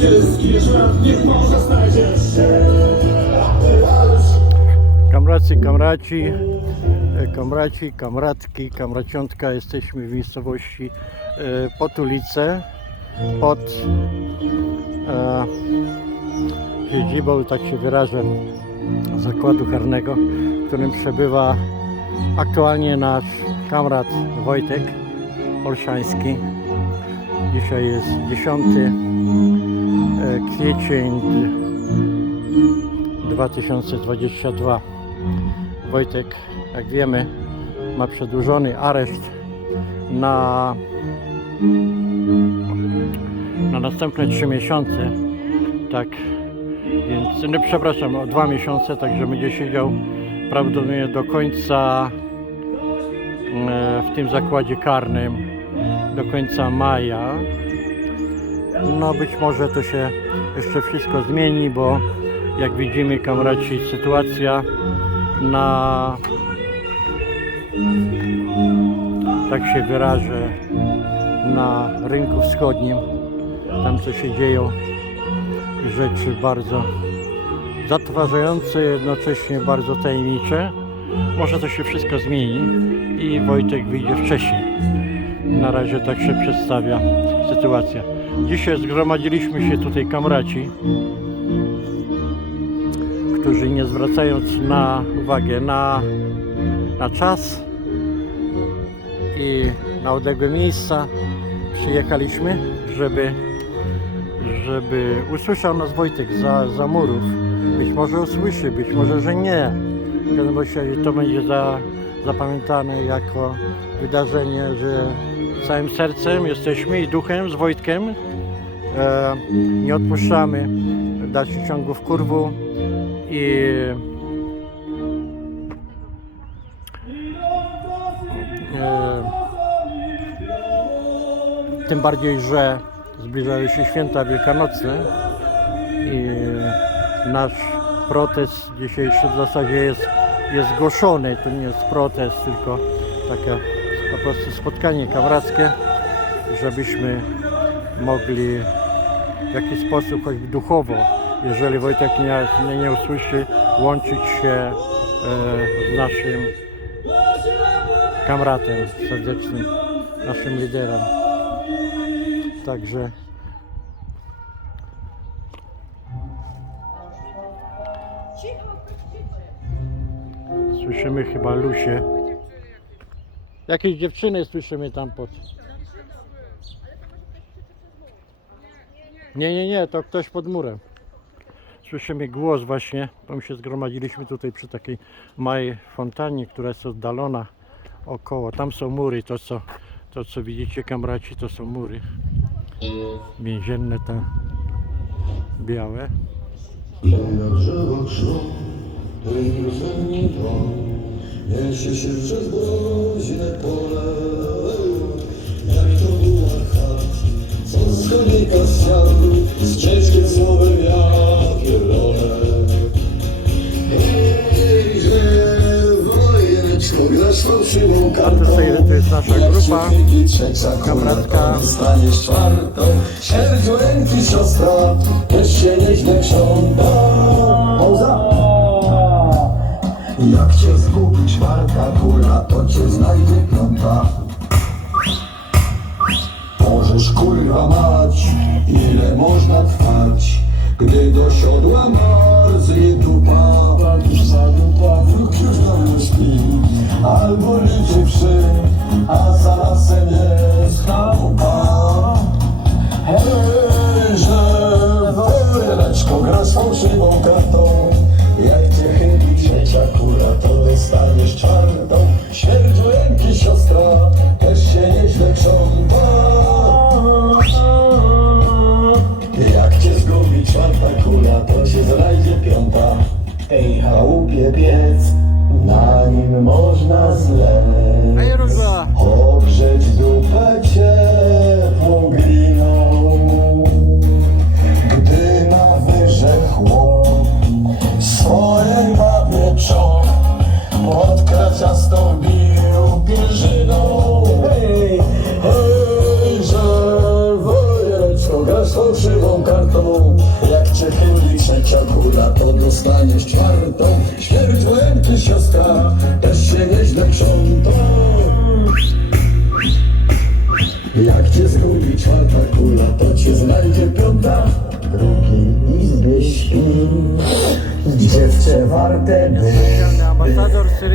Kiedy zginiesz niech może znajdziesz się Kamracy, kamraci, kamraci, kamratki, kamraciątka, jesteśmy w miejscowości e, Potulice pod e, siedzibą, tak się wyrażę, zakładu karnego, w którym przebywa aktualnie nasz kamrat Wojtek Olszański. Dzisiaj jest 10 e, kwiecień 2022. Wojtek, jak wiemy, ma przedłużony areszt na, na następne 3 miesiące. Tak, więc, no przepraszam, o 2 miesiące, także będzie siedział prawdopodobnie do końca e, w tym zakładzie karnym, do końca maja. No być może to się jeszcze wszystko zmieni, bo jak widzimy kamraci sytuacja na tak się wyrażę na rynku wschodnim. Tam co się dzieją rzeczy bardzo zatrważające jednocześnie bardzo tajemnicze. Może to się wszystko zmieni i Wojtek wyjdzie wcześniej na razie tak się przedstawia sytuacja dzisiaj zgromadziliśmy się tutaj kamraci którzy nie zwracając na uwagę na, na czas i na odległe miejsca przyjechaliśmy, żeby, żeby usłyszał nas Wojtek za, za murów. Być może usłyszy, być może, że nie. W każdym razie to będzie za, zapamiętane jako wydarzenie, że całym sercem jesteśmy i duchem z Wojtkiem. E, nie odpuszczamy w dalszym ciągu w kurwu i e, tym bardziej, że zbliżają się święta wielkanocne i nasz protest dzisiejszy w zasadzie jest, jest zgłoszony, to nie jest protest, tylko takie po prostu spotkanie kamrackie, żebyśmy mogli w jakiś sposób, choćby duchowo, jeżeli Wojtek nie, nie, nie usłyszy, łączyć się e, z naszym kamratem serdecznym, naszym liderem. Także słyszymy chyba Lusię. Jakieś dziewczyny słyszymy tam pod. Nie, nie, nie, to ktoś pod murem. Słyszymy głos właśnie, bo my się zgromadziliśmy tutaj przy takiej małej fontannie, która jest oddalona około. Tam są mury, to co, to co widzicie kamraci, to są mury więzienne te białe. Niesie się przez groźne pole Jak to była chat, co z chodnika zsiadł Z ciężkim słowem jak pierdolę grasz fałszywą A to jest nasza grupa. Kamratka. Staniesz czwartą. Sierdziu ręki siostra Też się nieźle krząta. Pauza czwarta kula To cię znajdzie piąta. Możesz kurwa mać Ile można trwać Gdy do siodła marznie dupa. Wróg już dawno śpi Albo liczywszy A za lasem chałupie piec, na nim można zlec. Ogrzeć dupę ciepłą gliną. Gdy na wyrzechło swoje babie czok, pod kraciastą trzecia kula, to dostaniesz czwartą Śmierć wojenki siostra, też się nieźle krząta Jak cię zgubi czwarta kula, to cię znajdzie piąta W drugiej izbie śpi Dziewczę warte by.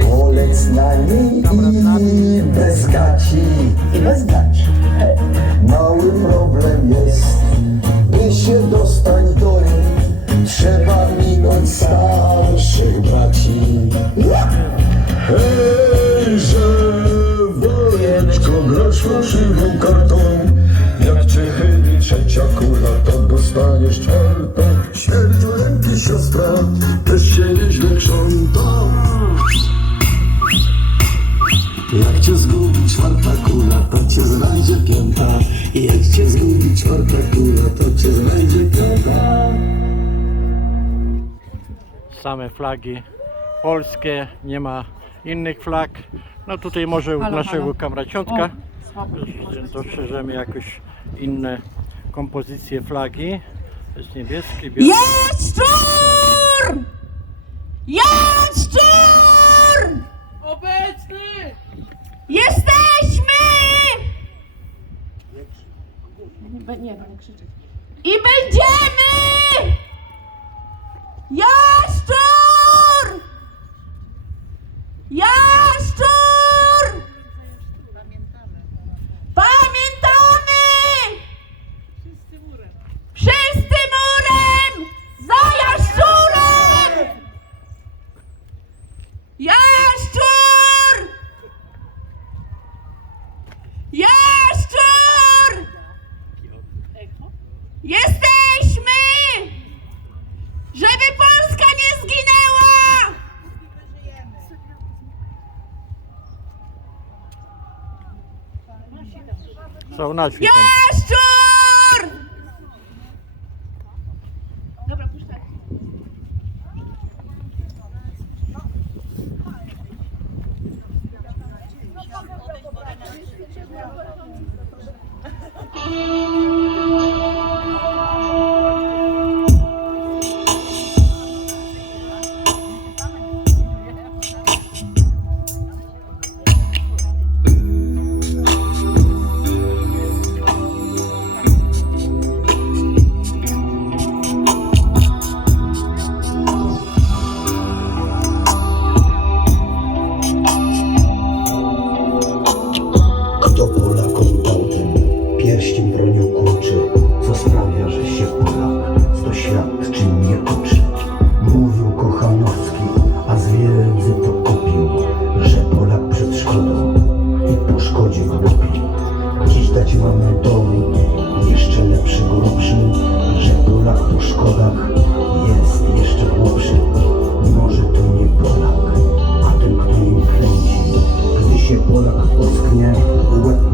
Polec na niej i bez gaci I bez gaci. Mały problem jest By się dostać starszych braci Hejże Wojeczko grasz fałszywą kartą Jak cię chyli trzecia kula To dostaniesz czwartą Śmierć ręki siostra Też się nieźle krząta jak cię zgubi czwarta kula, to cię znajdzie piąta. Jak cię zgubi czwarta kula, to cię znajdzie piąta. Same flagi polskie, nie ma innych flag. No tutaj może u Halo, naszego halo. kamraciątka dostrzeżemy jakoś inne kompozycje flagi. To jest niebieski, biały. Jest szczur! Jest szczur! Obecny! Jesteśmy! Nie, nie, nie krzyczeć. I będziemy! Jaszczur! Są nasi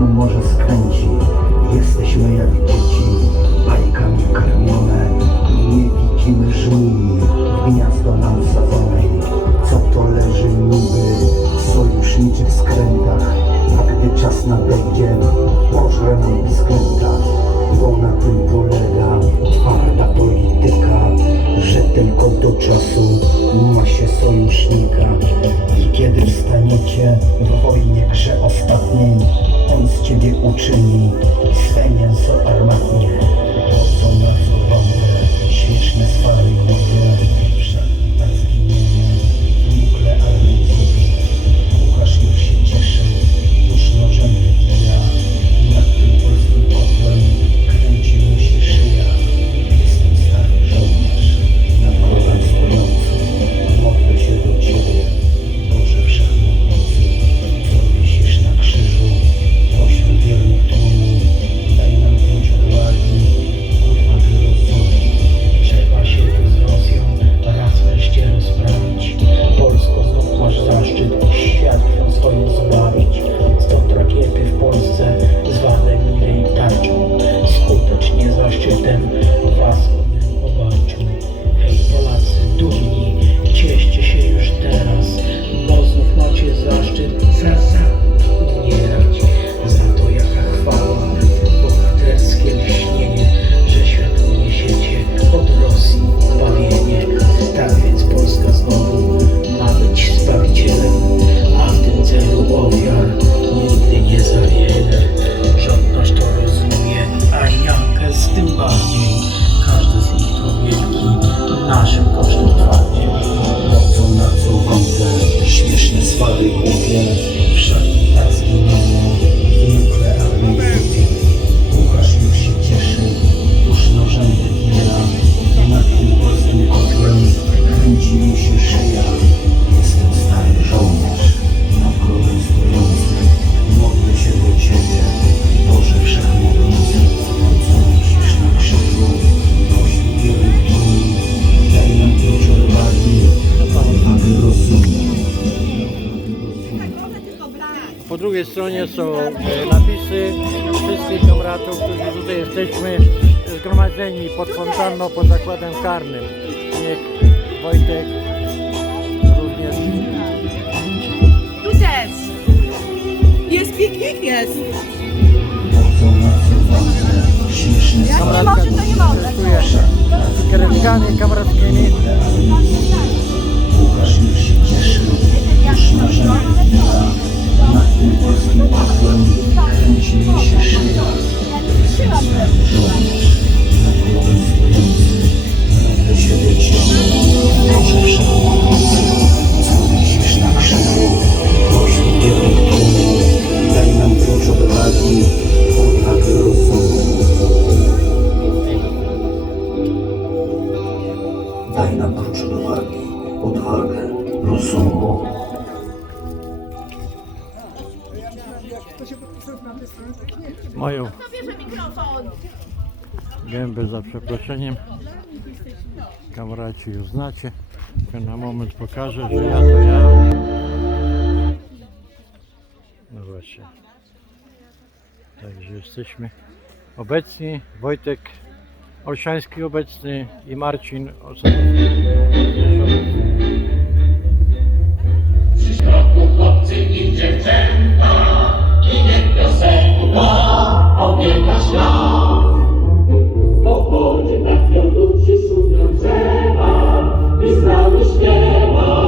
mu może skręci. Jesteśmy jak dzieci, bajkami karmione. Nie widzimy żmii gniazdo nam wsadzonej. Co to leży niby w sojuszniczych skrętach. A gdy czas nadejdzie, pożre nam pisklęta. Bo na tym polega twarda tylko do czasu ma się sojusznika. I kiedy wstaniecie w wojnie grze ostatniej, on z ciebie uczyni swe mięso armatnie. To co na co wątę, śmieszne swary drugiej stronie są e, napisy wszystkich kamratów, którzy tutaj jesteśmy zgromadzeni pod fontanną, pod zakładem karnym. Niech Wojtek również... Tu też! Jest piknik, jest! Jak nie może, to nie może. Z krewkami kamratkimi. Łukasz już się cieszył, już może 不管是多大的舞台剧 słuchajcie, już znacie. Tylko na moment pokażę, że ja to ja. No właśnie. Także jesteśmy obecni. Wojtek Olszański obecny i Marcin Osadowski. Przyszkoku chłopcy i dziewczęta i niech piosenka obiega ślad. Powodzie tak ją tu przyszukać pisał i śpiewał.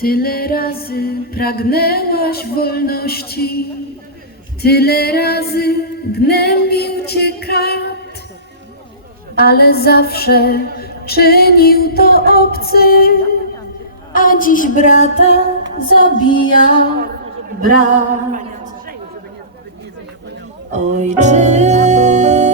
Tyle razy pragnęłaś wolności, tyle razy gnębił cię kat, ale zawsze czynił to obcy, a dziś brata zabija brat. Ojczyzna.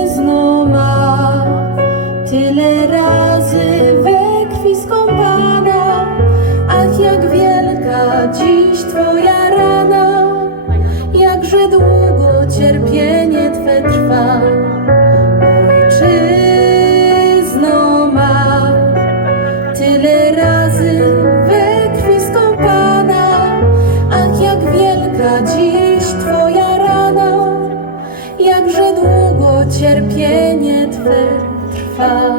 ver faz.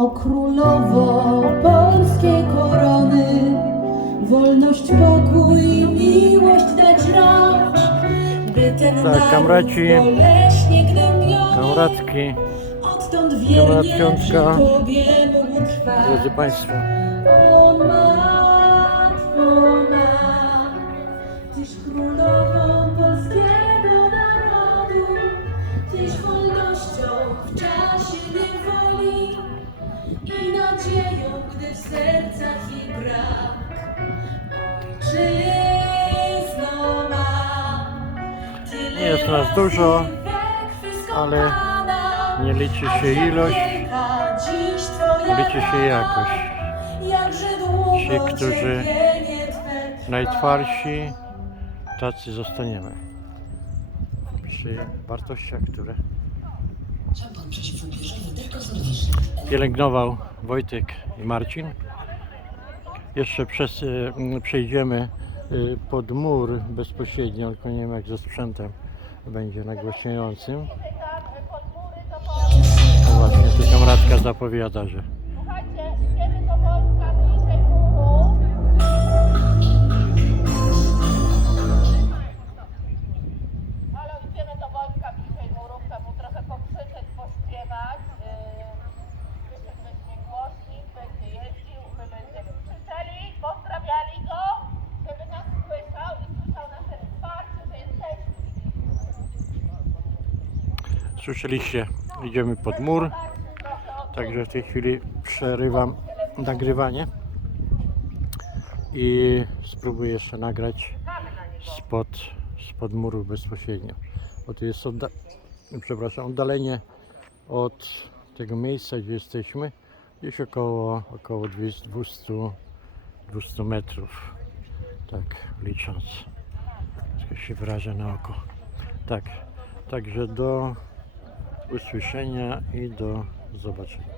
O królowo polskiej korony, wolność, pokój, miłość dać racz, by ten Tak, kamraci, boleśnie gnębiony Kamratki, odtąd wiernie przy Tobie mógł trwać. drodzy Państwo, sercach jej brak. Ojczyzno ma, tyle jest nas dużo, ale nie liczy się ilość, liczy się jakość. Ci, którzy najtwarsi, tacy zostaniemy. Przy wartościach, które pielęgnował Wojtek i Marcin. Jeszcze przez, y, przejdziemy y, pod mur bezpośrednio, tylko nie wiem jak ze sprzętem będzie nagłaśniającym. No właśnie, tu kamratka zapowiada, że słyszeliście, idziemy pod mur. Także w tej chwili przerywam nagrywanie i spróbuję jeszcze nagrać spod, spod muru bezpośrednio. Bo tu jest odda przepraszam, oddalenie od tego miejsca, gdzie jesteśmy, gdzieś około, około 200, 200 metrów. Tak licząc. Jak się wyraża na oko. Tak, także do usłyszenia i do zobaczenia.